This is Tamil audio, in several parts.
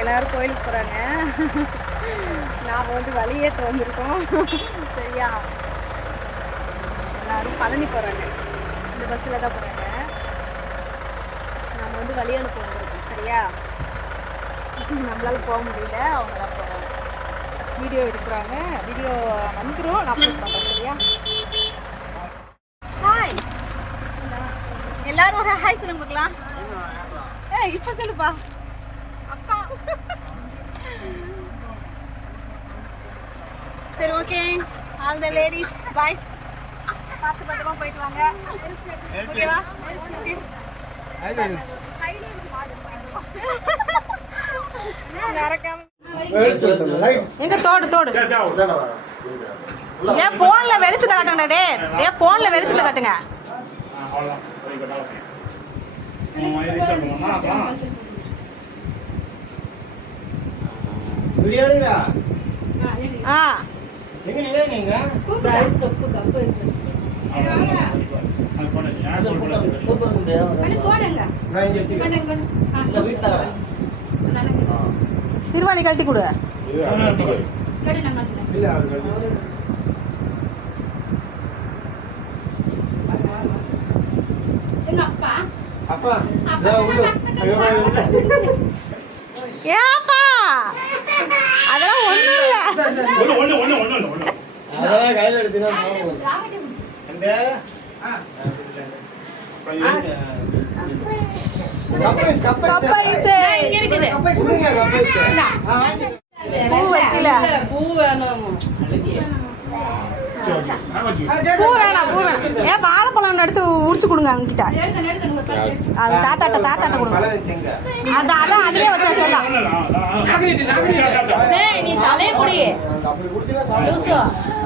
எல்லோரும் கோயிலுக்கு போகிறாங்க. நாம் வந்து வழியேற்ற வந்திருக்கோம். சரியா, எல்லோரும் பழனி போகிறாங்க. இந்த பஸ்ஸில் தான் போகிறாங்க. நம்ம வந்து வழி அனுப்ப வந்திருக்கோம். சரியா, நம்மளால் போக முடியல, அவங்களாம் போகிறாங்க. வீடியோ எடுக்கிறாங்க. வீடியோ வந்துடும், நான் அப்லோட் பண்ணுறேன். சரியா, ஹாய் எல்லாரும் ஒரு ஹாய் சொல்லுங்க பார்க்கலாம். இப்போ சொல்லுப்பா அக்கா. சரி, okay. All the ladies boys பார்த்து பத்திரமா போயிட்டு வாங்க. ஓகேவா? எங்க தோடு தோடு ஏன் போன்ல வெளிச்சத்தை காட்டுங்க. டே ஏன் போன்ல வெளிச்சத்தை காட்டுங்க. திருவாணி கட்டி கொடு. ஏப்பா அதெல்லாம் ஒண்ணும் இல்ல. பூ வேணாம். ஏன் வாழைப்பழம் எடுத்து உரிச்சு கொடுங்க அவங்கிட்ட. அது தாத்தாட்ட கொடுங்க. அதான் அதுலயே வச்சா சொல்லலாம். நீ தலைய புடி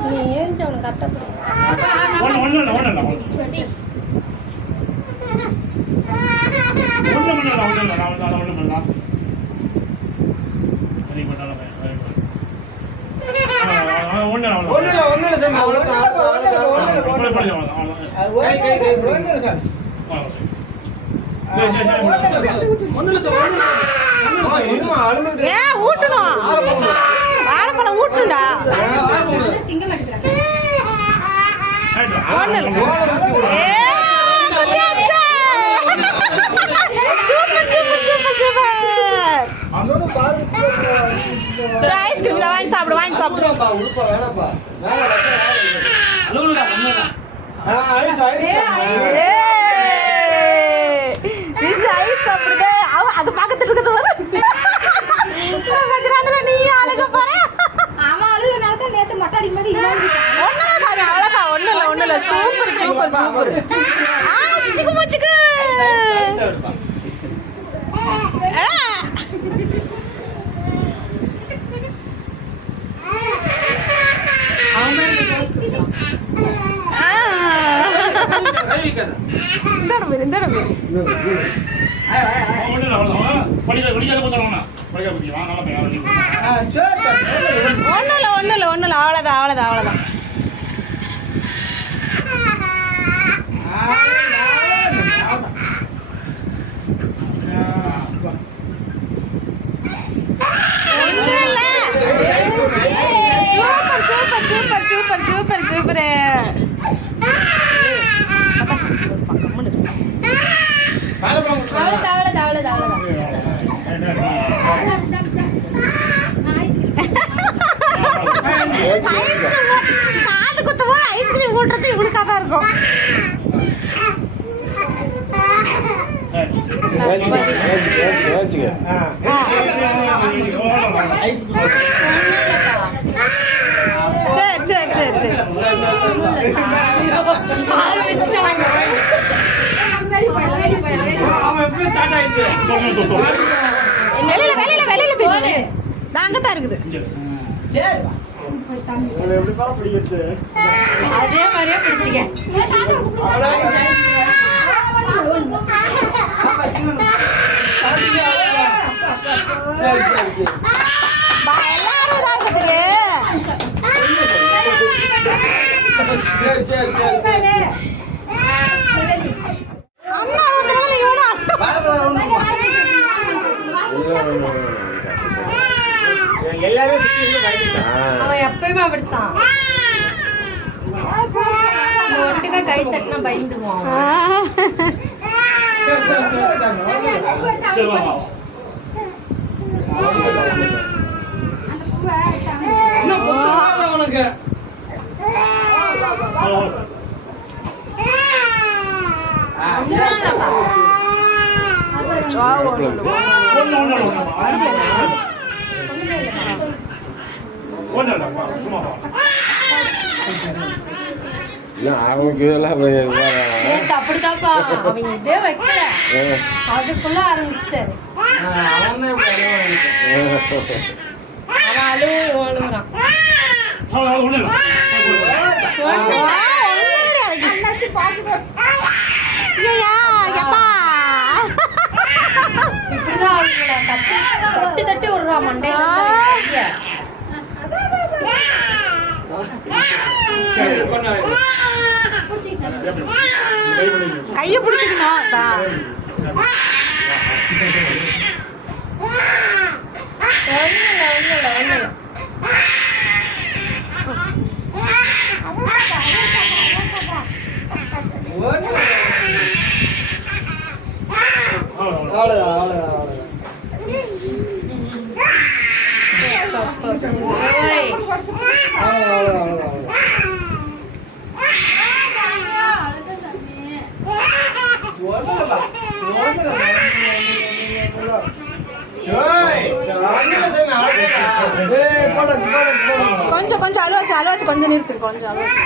நீ ஏறிச்சவன கரெக்டா ஊட்டணும். வாழைப்பழம் ஊட்டுண்டா. ஐஸ்கிரீம் தான் வாங்கி சாப்பிடு. வாங்கி சாப்பிடு. அது பக்கத்துல இருக்கிறது நீ அழுக போற. ஒண்ணு இல்ல. Super super super. முச்சுக்கு ஒண்ணுல அவ்வளவுதான். Super super super. காது குத்தவா ஐஸ்கிரீம் ஊட்டுறது இவனுக்காக தான் இருக்கும். சரி வெளியில அங்கதான் இருக்குது. அதே மாதிரியே பிடிச்சிக்க. அண்ணா எல்லாமே சுத்தி இருந்து பயந்துட்டான். அவன் எப்பயுமே அப்படித்தான். ஒட்டுக்கா கை தட்டினா பயந்துக்குவான். அப்படித்தாப்பா அவங்க இதே வைக்கல, அதுக்குள்ள ஆரம்பிச்சுட்டாரு. அவன் அழுகுறான். இப்படிதான் அவங்கள தட்டி தட்டி விடுறான் மண்டையில. கைய பிடிச்சிக்கணும். கொஞ்சம் கொஞ்சம் அழுவாச்சு கொஞ்சம் நிறுத்து. கொஞ்சம் அழுவாச்சு.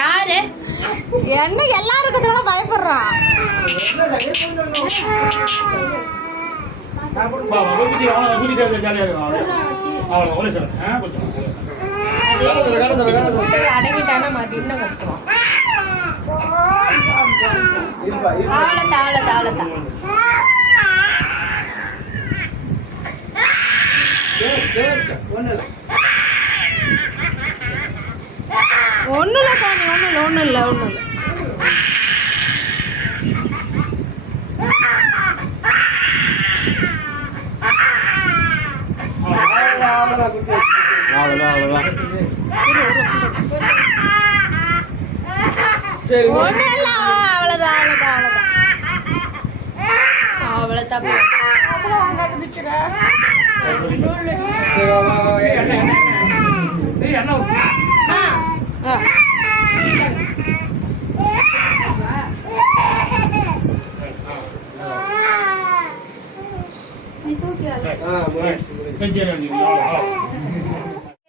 யாரு என்ன எல்லாருக்கும் பயப்படுறான். அடங்கிட்டானா மாட்டி இன்னும் கத்துவான். ஒண்ணும் இல்ல சாமி, ஒண்ணும் இல்ல.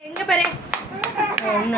எங்க பாரு ஒண்ணுல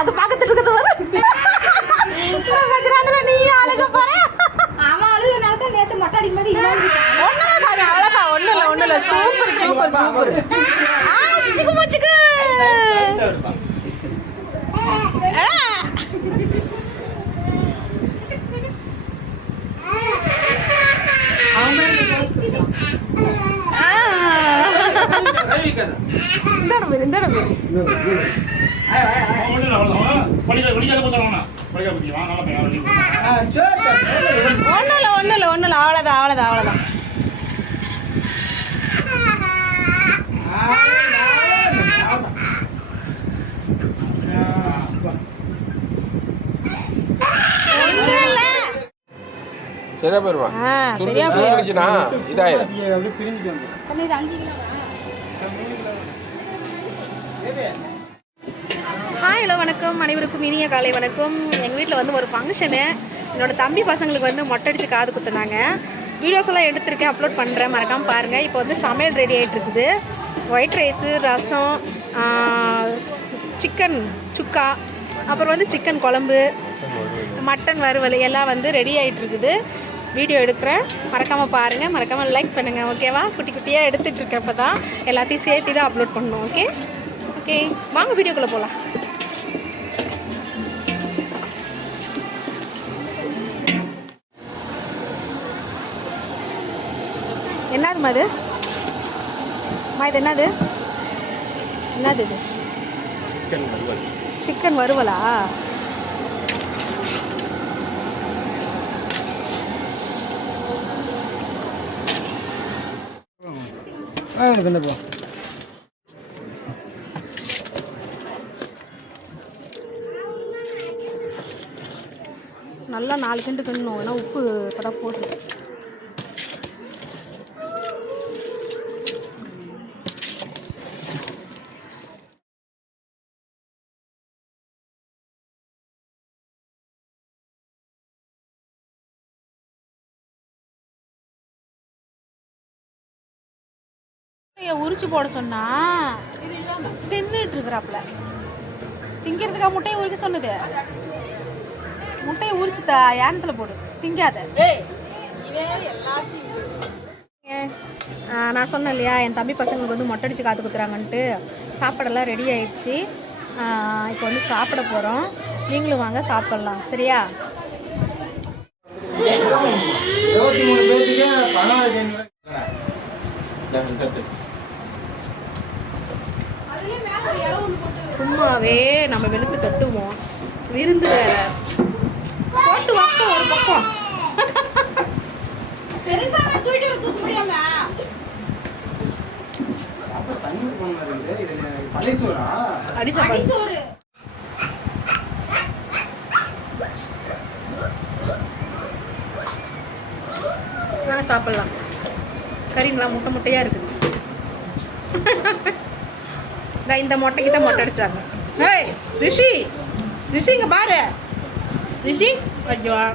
அது பக்கத்துல இருக்கிறது நீ அழுக போற. ஆமா அழுதுனால தான் நேத்து மட்டாடி மாதிரி ஒண்ணு இல்ல சூப்பர் சிக்கு முச்சுக்கு ஒண்ணுல அவ்வளவுதான். சரியா போயிருமா? சரியா போயிடும். இருந்துச்சுன்னா இதாயிரும். அப்படியே பிரிஞ்சுட்டு வந்து கண்ணு இது 5 கிலோ. ஹாய் ஹலோ வணக்கம், அனைவருக்கும் இனிய காலை வணக்கம். எங்கள் வீட்டில் வந்து ஒரு ஃபங்க்ஷனு. என்னோட தம்பி பசங்களுக்கு வந்து மொட்டை அடித்து காது குத்துனாங்க. வீடியோஸ் எல்லாம் எடுத்திருக்கேன், அப்லோட் பண்ணுறேன், மறக்காமல் பாருங்கள். இப்போ வந்து சமையல் ரெடி ஆகிட்டு இருக்குது. ஒயிட் ரைஸு, ரசம், சிக்கன் சுக்கா, அப்புறம் வந்து சிக்கன் குழம்பு, மட்டன் வறுவல் எல்லாம் வந்து ரெடி ஆகிட்டு இருக்குது. வீடியோ எடுக்கிறேன், மறக்காமல் பாருங்கள், மறக்காமல் லைக் பண்ணுங்கள். ஓகேவா? குட்டி குட்டியாக எடுத்துகிட்டு இருக்கேன். இப்போ தான் எல்லாத்தையும் சேர்த்து தான் அப்லோட் பண்ணணும். ஓகே ஓகே, வாங்க வீடியோக்குள்ளே போகலாம். என்னதுமா இது? இது என்னது? என்னது இது? சிக்கன் வறுவலா? கண்டிப்பா நல்லா 4 கிண்டு கிண்டணும், ஏன்னா உப்பு இப்போதான் போட்டு. உரிச்சு போட சொன்னா தின்னுட்டு இருக்கிறாப்புல. திங்கிறதுக்காக முட்டையை உரிக்க சொன்னது. முட்டையை உரிச்சு யானத்துல போடு, திங்காத. நான் சொன்னேன் இல்லையா, என் தம்பி பசங்களுக்கு வந்து மொட்டை அடிச்சு காத்து குத்துறாங்கன்ட்டு. சாப்பாடெல்லாம் ரெடி ஆயிடுச்சு. இப்போ வந்து சாப்பிட போகிறோம். நீங்களும் வாங்க சாப்பிட்லாம். சரியா? 23 பேருக்கு பணம் சும்மாவே நம்ம வெளுத்து கட்டுவோம். விருந்து வேற போட்டு வைப்போம் ஒரு பக்கம். அடிசோறு சாப்பிடலாம். கறிங்களா முட்டை முட்டையா இருக்குது. இந்த மொட்டைக்கிட்ட மொட்டை அடிச்சாங்க. ரிஷி இங்க பாரு. ரிஷி கொஞ்சம்